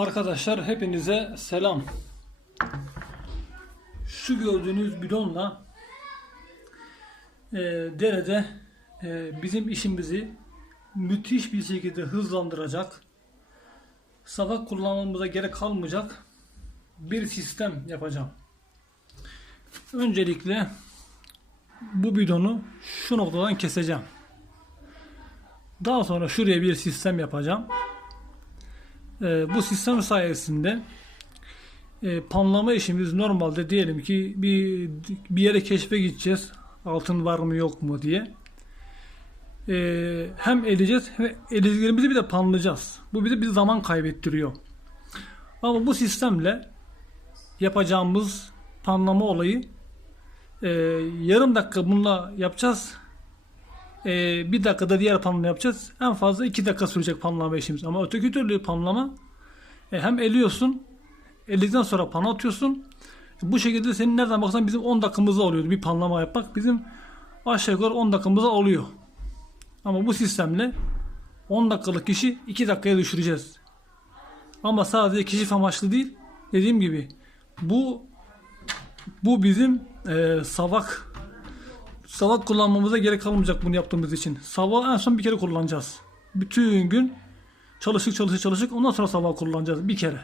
Arkadaşlar hepinize selam. Şu gördüğünüz bidonla e, derede e, bizim işimizi müthiş bir şekilde hızlandıracak, savak kullanmamıza gerek kalmayacak bir sistem yapacağım. Öncelikle bu bidonu şu noktadan keseceğim. Daha sonra şuraya bir sistem yapacağım. Ee, bu sistem sayesinde e, panlama işimiz normalde diyelim ki bir bir yere keşfe gideceğiz. Altın var mı yok mu diye. Ee, hem eleyeceğiz hem elediklerimizi bir de panlayacağız. Bu bize bir zaman kaybettiriyor. Ama bu sistemle yapacağımız panlama olayı e, yarım dakika bununla yapacağız. E, bir dakikada diğer panlama yapacağız. En fazla iki dakika sürecek panlama işimiz. Ama öteki türlü panlama e, hem eliyorsun, eledikten sonra pan atıyorsun. Bu şekilde senin nereden baksan bizim 10 dakikamızda oluyordu bir panlama yapmak. Bizim aşağı yukarı 10 dakikamızda oluyor. Ama bu sistemle 10 dakikalık işi 2 dakikaya düşüreceğiz. Ama sadece keşif amaçlı değil. Dediğim gibi bu bu bizim e, savak savak kullanmamıza gerek kalmayacak bunu yaptığımız için. Savak en son bir kere kullanacağız. Bütün gün çalışık çalışık çalışık ondan sonra savak kullanacağız bir kere.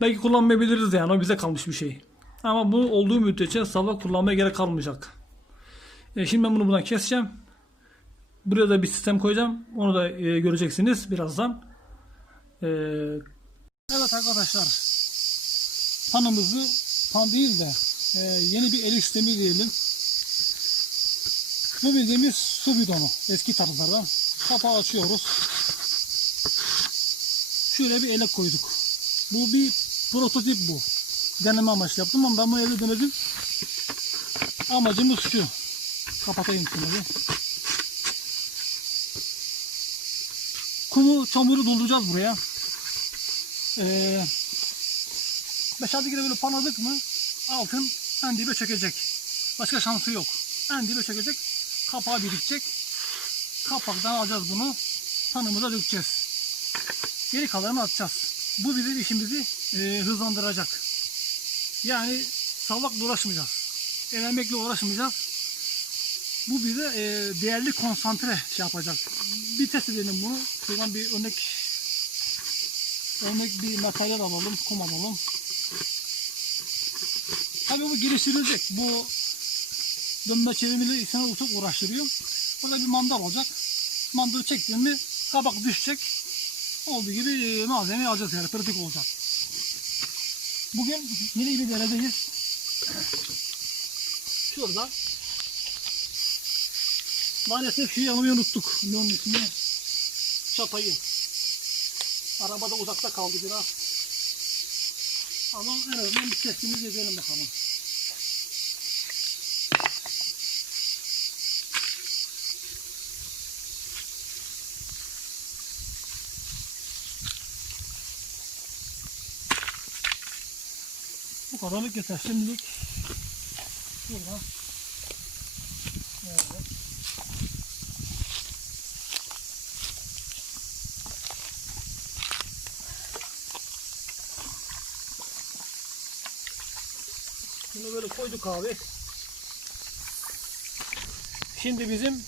Belki kullanmayabiliriz yani o bize kalmış bir şey. Ama bu olduğu müddetçe savak kullanmaya gerek kalmayacak. E, şimdi ben bunu buradan keseceğim. Buraya da bir sistem koyacağım. Onu da e, göreceksiniz birazdan. E, evet arkadaşlar. Panımızı pan değil de e, yeni bir el sistemi diyelim. Bu bildiğimiz su bidonu. Eski tarzlardan. Kapağı açıyoruz. Şöyle bir elek koyduk. Bu bir prototip bu. Deneme amaçlı yaptım ama ben bunu evde denedim. Amacımız şu. Kapatayım bir. Kumu, çamuru dolduracağız buraya. Ee, 5-6 kere böyle panadık mı altın en dibe çökecek. Başka şansı yok. En dibe çökecek. Kapağı birikecek. Kapaktan alacağız bunu. Panımıza dökeceğiz. Geri kalanını atacağız. Bu bizim işimizi e, hızlandıracak. Yani salakla uğraşmayacağız. Elenmekle uğraşmayacağız. Bu bize e, değerli konsantre şey yapacak. Bir test edelim bunu. Şuradan bir örnek örnek bir materyal alalım, kum alalım. Tabii bu geliştirilecek. Bu dönme çevirmeleri insanı çok uğraştırıyor. Burada bir mandal olacak. Mandalı çektin mi kabak düşecek. Olduğu gibi e, malzemeyi alacağız yani pratik olacak. Bugün yeni bir deredeyiz. Şurada. Maalesef şeyi almayı unuttuk. Ne onun ismi? Çapayı. Arabada uzakta kaldı biraz. Ama en azından bir testimizi edelim bakalım. Kadarlık yeter. Şimdilik şurada. Evet. Bunu böyle koyduk abi. Şimdi bizim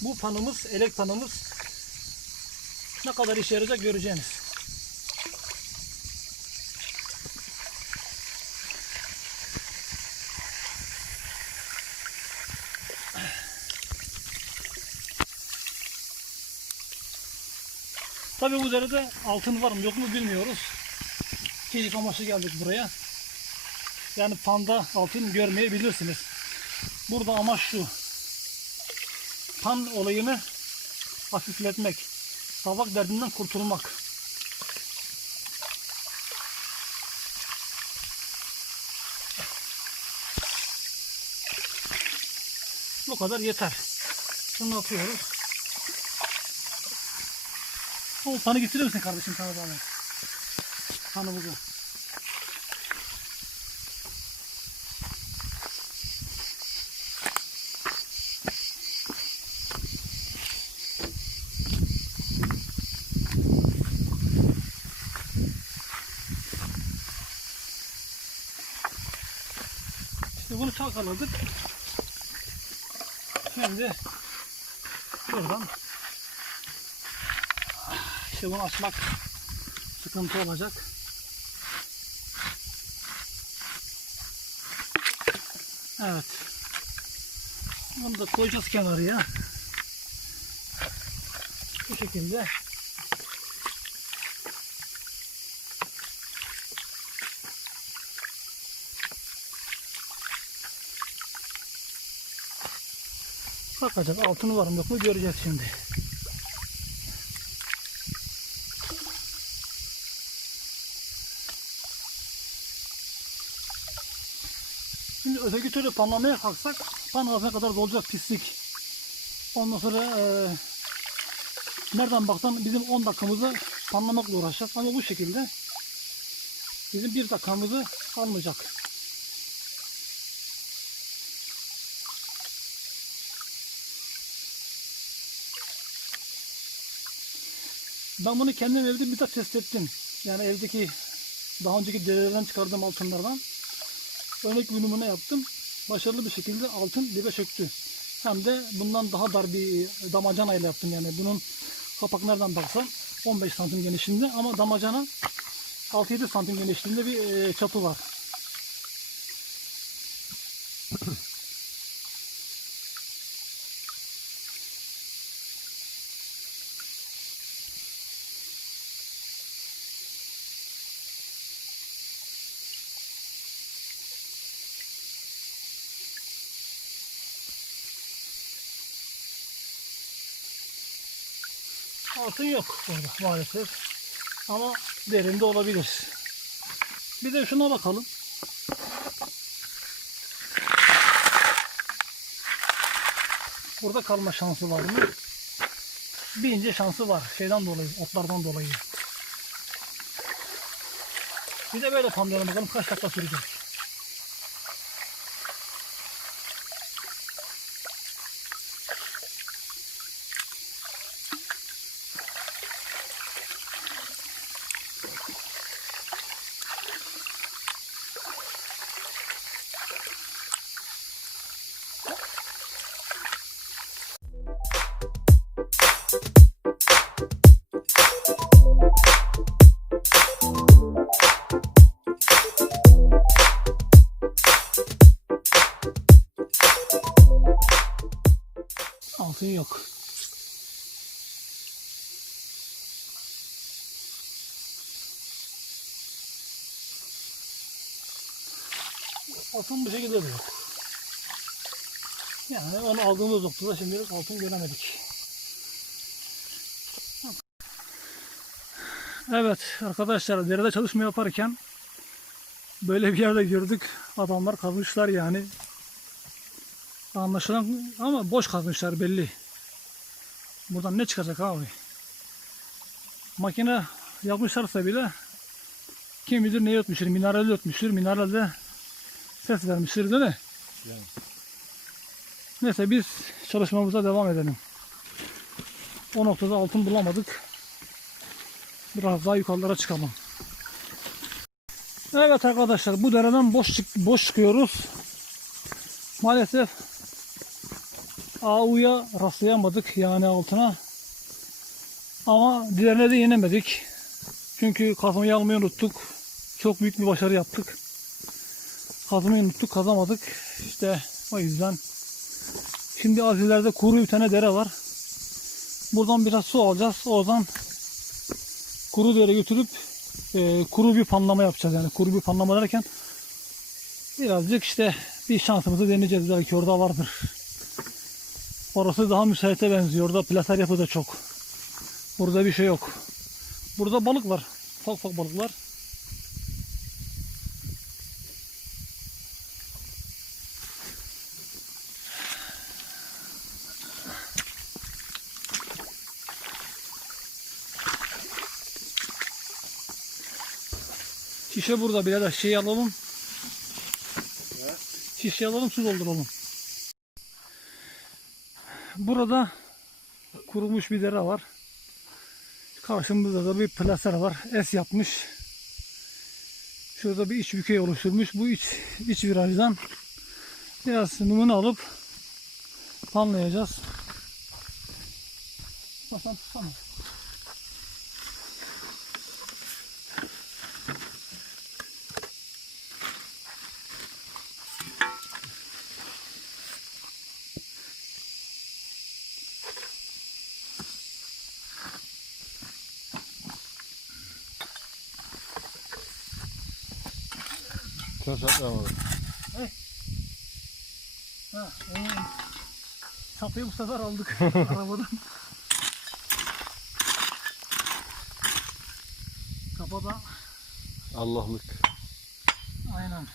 bu panımız, elek panımız ne kadar işe yarayacak göreceğiniz. Tabii bu üzerinde altın var mı yok mu bilmiyoruz. Keyif amaçlı geldik buraya. Yani panda altın görmeyebilirsiniz. Burada amaç şu. Pan olayını hafifletmek. Savak derdinden kurtulmak. Bu kadar yeter. Şunu atıyoruz. O panı getirir misin kardeşim sana bağlı? Panımızı. İşte bunu çalkaladık. Şimdi buradan işte bunu açmak sıkıntı olacak. Evet. Bunu da koyacağız kenarıya. Bu şekilde. Bakacağız altını var mı yok mu göreceğiz şimdi. Şimdi öteki türlü panlamaya kalksak pan ağzına kadar dolacak pislik. Ondan sonra eee nereden baksan bizim 10 dakikamızı panlamakla uğraşacağız ama bu şekilde bizim bir dakikamızı almayacak. Ben bunu kendim evde de test ettim. Yani evdeki daha önceki derelerden çıkardığım altınlardan örnek bir numune yaptım. Başarılı bir şekilde altın dibe çöktü. Hem de bundan daha dar bir damacana ile yaptım yani. Bunun kapak nereden baksan 15 santim genişliğinde ama damacana 6-7 santim genişliğinde bir e, çapı var. Altın yok orada maalesef. Ama derinde olabilir. Bir de şuna bakalım. Burada kalma şansı var mı? Bir şansı var. Şeyden dolayı, otlardan dolayı. Bir de böyle panlayalım bakalım kaç dakika sürecek. Altın yok. Altın bu şekilde de yok. Yani onu aldığımız noktada şimdilik altın göremedik. Evet arkadaşlar derede çalışma yaparken böyle bir yerde gördük. Adamlar kazmışlar yani. Anlaşılan ama boş kazmışlar belli. Buradan ne çıkacak abi? Makine yapmışlarsa bile kim bilir ne ötmüştür? Mineral ötmüştür. Mineralde ses vermiştir değil mi? Yani. Neyse biz çalışmamıza devam edelim. O noktada altın bulamadık. Biraz daha yukarılara çıkalım. Evet arkadaşlar bu dereden boş boş çıkıyoruz. Maalesef AU'ya rastlayamadık yani altına. Ama diğerine de yenemedik. Çünkü kazmayı almayı unuttuk. Çok büyük bir başarı yaptık. Kazmayı unuttuk, kazamadık. İşte o yüzden. Şimdi az ileride kuru bir tane dere var. Buradan biraz su alacağız. Oradan kuru dere götürüp e, kuru bir panlama yapacağız. Yani kuru bir panlama derken birazcık işte bir şansımızı deneyeceğiz. Belki orada vardır. Orası daha müsaite benziyor. Orada plaser yapı da çok. Burada bir şey yok. Burada balık var. Ufak ufak balıklar. Şişe burada birader. Şişeyi alalım. Şişeyi alalım su dolduralım. Burada kurumuş bir dere var. Karşımızda da bir plaser var. Es yapmış. Şurada bir iç bükey oluşturmuş. Bu iç, iç virajdan Biraz numunu alıp panlayacağız. Tutsana tutsana. Köz atlamadı. Ha, ee, sapıyı bu sefer aldık arabadan. Kapada Allah'lık. aynen.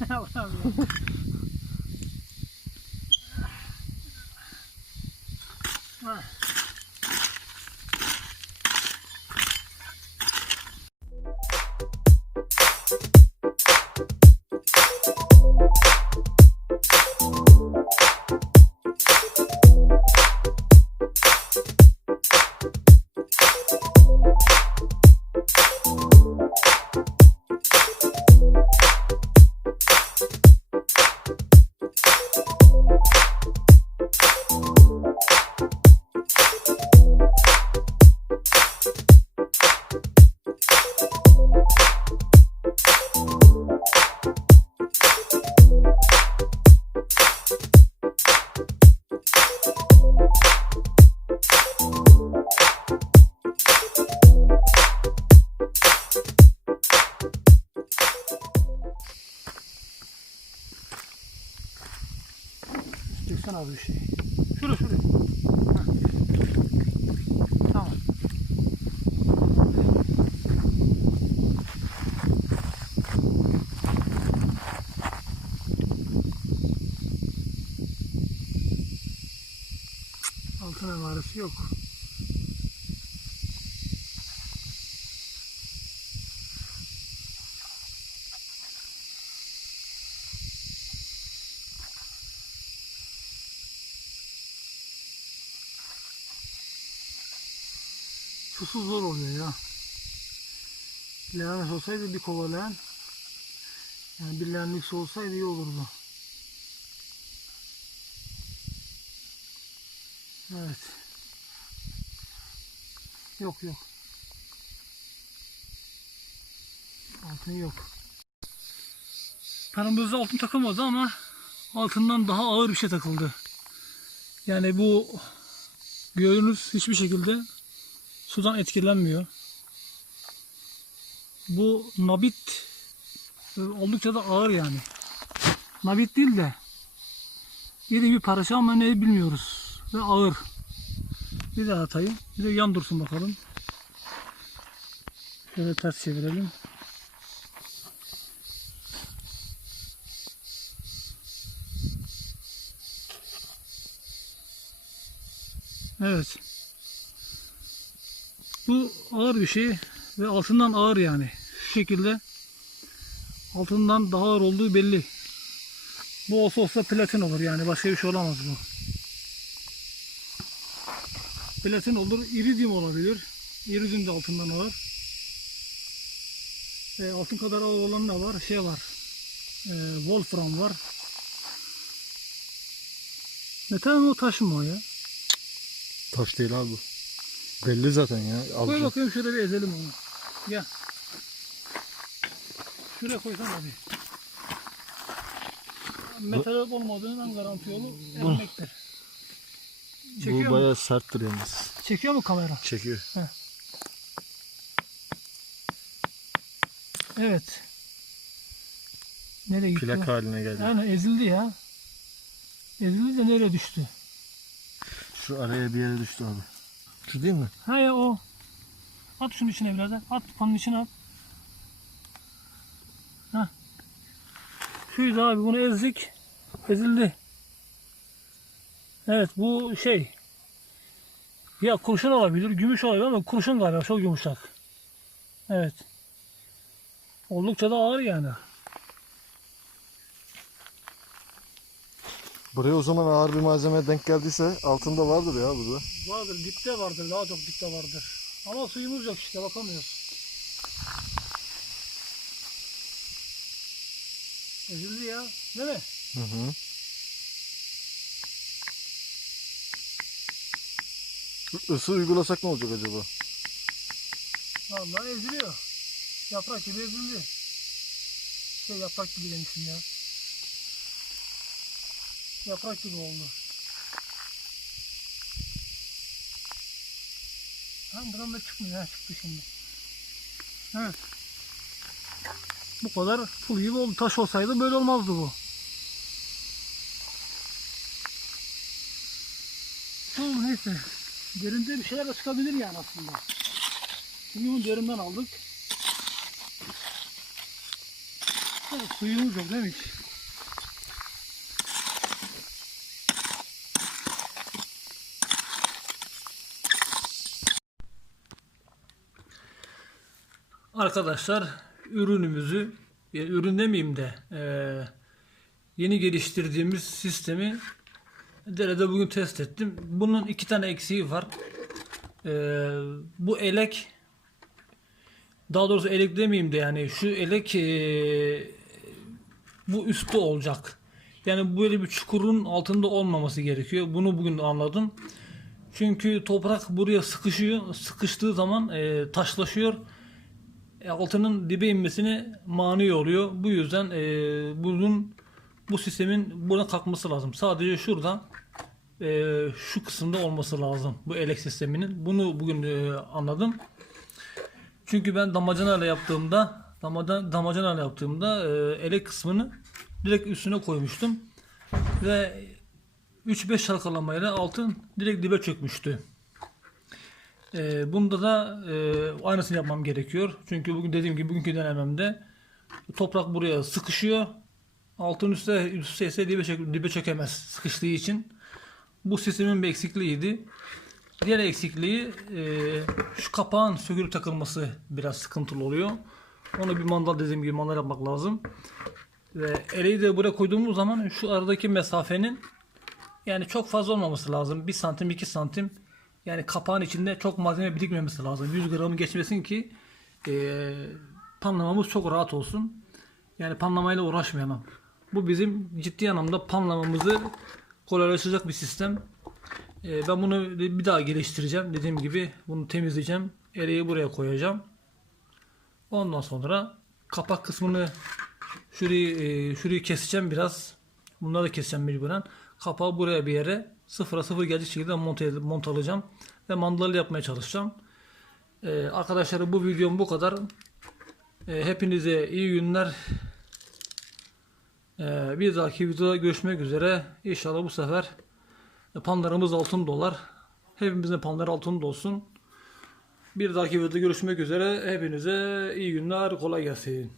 Allah'ım ya. Ha. Yok. Susuz zor oluyor ya. Leğen olsaydı bir kova leğen. Yani bir leğenlik su olsaydı iyi olurdu. Evet. Yok yok. Altın yok. Paramızda altın takılmadı ama altından daha ağır bir şey takıldı. Yani bu gördüğünüz hiçbir şekilde sudan etkilenmiyor. Bu nabit e, oldukça da ağır yani. Nabit değil de iri bir parça ama ne bilmiyoruz. Ve ağır. Bir daha atayım. Bir de yan dursun bakalım. Şöyle ters çevirelim. Evet. Bu ağır bir şey ve altından ağır yani. Şu şekilde altından daha ağır olduğu belli. Bu olsa olsa platin olur yani başka bir şey olamaz bu. Platin olur, iridium olabilir. Iridium de altından ağır. E, altın kadar ağır olan ne var? Şey var. E, Wolfram var. Metal mi o taş mı o ya? Taş değil abi bu. Belli zaten ya. Koy bakayım şöyle bir ezelim onu. Gel. Şuraya koysan abi. Metal olmadığının garanti yolu ezmektir. Çekiyor Bu mu? bayağı serttir yalnız. Çekiyor mu kamera? Çekiyor. Evet. Nereye gitti? Plak haline geldi. Yani ezildi ya. Ezildi de nereye düştü? Şu araya bir yere düştü abi. Şu değil mi? Ha ya o. At şunun içine birader. At panın içine at. Ha. Şuydu abi bunu ezdik. Ezildi. Evet bu şey ya kurşun olabilir, gümüş olabilir ama kurşun galiba çok yumuşak. Evet. Oldukça da ağır yani. Buraya o zaman ağır bir malzeme denk geldiyse altında vardır ya burada. Vardır, dipte vardır, daha çok dipte vardır. Ama suyumuz yok işte, bakamıyoruz. Üzüldü ya, değil mi? Hı hı. Isı uygulasak ne olacak acaba? Vallahi eziliyor. Yaprak gibi ezildi. Şey yaprak gibi demişim ya. Yaprak gibi oldu. Ha buradan da çıkmıyor ha çıktı şimdi. Evet. Bu kadar pul gibi oldu. Taş olsaydı böyle olmazdı bu. Tamam neyse. Derinde bir şeyler de çıkabilir yani aslında. Şimdi bunu derinden aldık. Evet, suyumuz yok değil mi hiç? Arkadaşlar ürünümüzü, ürün demeyeyim de eee, yeni geliştirdiğimiz sistemi derede bugün test ettim. Bunun iki tane eksiği var. Eee, bu elek daha doğrusu elek demeyeyim de yani şu elek eee, bu üstte olacak. Yani böyle bir çukurun altında olmaması gerekiyor. Bunu bugün anladım. Çünkü toprak buraya sıkışıyor. Sıkıştığı zaman eee, taşlaşıyor. E, altının dibe inmesine mani oluyor. Bu yüzden eee, bunun bu sistemin buradan kalkması lazım. Sadece şurada eee, şu kısımda olması lazım bu elek sisteminin. Bunu bugün eee, anladım. Çünkü ben damacanayla yaptığımda damacan, damacanayla yaptığımda eee, elek kısmını direkt üstüne koymuştum. Ve 3-5 çalkalamayla altın direkt dibe çökmüştü. Eee, bunda da eee, aynısını yapmam gerekiyor. Çünkü bugün dediğim gibi bugünkü denememde toprak buraya sıkışıyor. Altın üstte üstte ise dibe, çök- dibe çökemez sıkıştığı için. Bu sistemin bir eksikliğiydi. Diğer eksikliği eee, şu kapağın sökülüp takılması biraz sıkıntılı oluyor. Onu bir mandal dediğim gibi mandal yapmak lazım. Ve eleği de buraya koyduğumuz zaman şu aradaki mesafenin yani çok fazla olmaması lazım. 1 santim 2 santim yani kapağın içinde çok malzeme birikmemesi lazım. 100 gramı geçmesin ki eee panlamamız çok rahat olsun. Yani panlamayla uğraşmayalım. Bu bizim ciddi anlamda panlamamızı kolaylaştıracak bir sistem. Eee, ben bunu bir daha geliştireceğim. Dediğim gibi bunu temizleyeceğim. Eleği buraya koyacağım. Ondan sonra kapak kısmını şurayı, eee, şurayı keseceğim biraz. Bunları da keseceğim mecburen. Kapağı buraya bir yere sıfıra sıfır gelecek şekilde monte, edip- montalayacağım. Ve mandalı yapmaya çalışacağım. Eee arkadaşlar bu videom bu kadar. Eee, hepinize iyi günler. Eee, bir dahaki videoda görüşmek üzere. İnşallah bu sefer panlarımız altın dolar. Hepimizin panları altın dolsun. Bir dahaki videoda görüşmek üzere. Hepinize iyi günler. Kolay gelsin.